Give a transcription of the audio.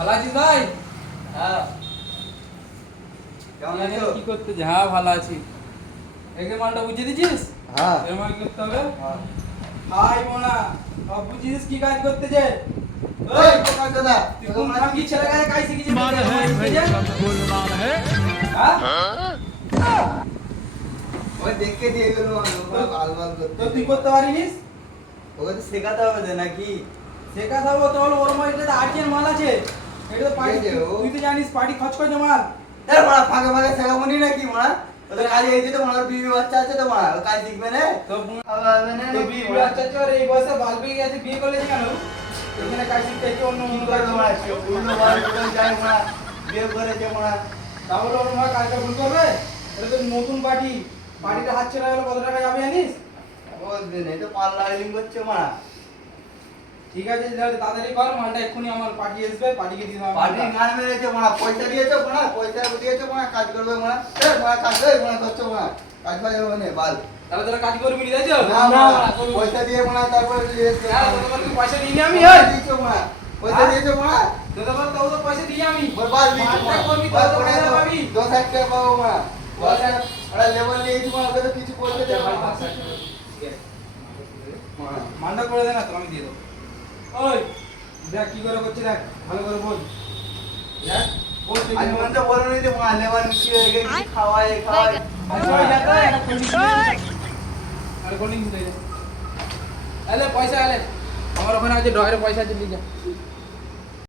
ভালো আছিস ভাই? হ্যাঁ কেমন আছো? কি করতে যা ভালো আছি। একে মালটা বুঝিয়ে দিছিস? হ্যাঁ এর মানে কি করতে হবে? হ্যাঁ হাই মোনা, সব বুঝিস কি কাজ করতে যে? ওই কোকা দাদা তুই কোন খানকি ছেলে গায়ে কাজ শিখেছিস? मान है भाई सब गोलमाल है। হ্যাঁ? ওই দেখে দিয়ে গেল ওরা আলবাল তো করতে তুই করতে পারিনিস? ওকে তো শেখাতে হবে যে নাকি শেখা থাকবো তাহলে ওর মধ্যে তো আর্জেন্ট মাল আছে। এটা তো পার্টি, ঠিক আছে, ও- তুই তো জানিস পার্টি খরচ করে মাল। এ মারা ফাঁকে ফাঁকে শেখাবনি নাকি মারা ওদের কাজ এই যে তো মারা বিবি বাচ্চা আছে তো মারা ও কাজ শিখবে না তো হবে না তো বিয়ে বাচ্চা চোর এই বয়সে বাল পেয়ে গেছে, বিয়ে করলে কেন? এখানে কাজ শিখতে কি অন্য কি অন্য করে কাজ মারা অন্য বার করে যায় মারা বিয়ে করেছে মারা তাহলে ওর মা কাজটা ভুল করবে? এটা তো নতুন পার্টি, পার্টিটা হাত ছেড়া হলে কত টাকা যাবে জানিস? ও দিন এই তো পার্লারিং করছে মারা ঠিক আছে তাহলে তাড়াতাড়ি কর, মালটা এক্ষুনি আমার পার্টি আসবে, পার্টিকে দিয়ে দাও। পার্টি গান মেরেছে মারা পয়সা দিয়েছে মারা পয়সা দিয়েছে মারা কাজ করবে মারা এ মারা কাজ করে মারা করছে মারা কাজ পাই হবে না বাল তাহলে তোরা কাজ করবি নি, তাইছো? না মারা পয়সা দিয়ে মারা তারপরে হ্যাঁ, তোদের কি পয়সা দিইনি আমি? পয়সা এই দিয়েছে মারা পয়সা দিয়েছে মারা তোদের তো পয়সা দিই আমি। বরবাদ দিয়েছে মালটা করবি মারা তো পরে টাকা পাবি। 10,000 টাকা পাবো মারা 10,000 ওরা লেবার নিয়েছি মারা ওকে তো কিছু বলতে দেবে মারা মালটা করে দে না তো আমি দিয়ে দেবো। ওই দেখ কি করে করছি, দেখ ভালো করে বল। দেখ বল তুই আমি কি মনে তো বলো নি যে মারা লেবার কি হয়ে গেছে খাওয়ায় খাওয়ায় আচ্ছা ওই যাতে একটা কোল্ড ড্রিঙ্কস আর কোল্ড ড্রিঙ্কস দে দে। আলে পয়সা আলে আমার ওখানে আছে ড্রয়ারে পয়সা আছে, নিয়ে যা।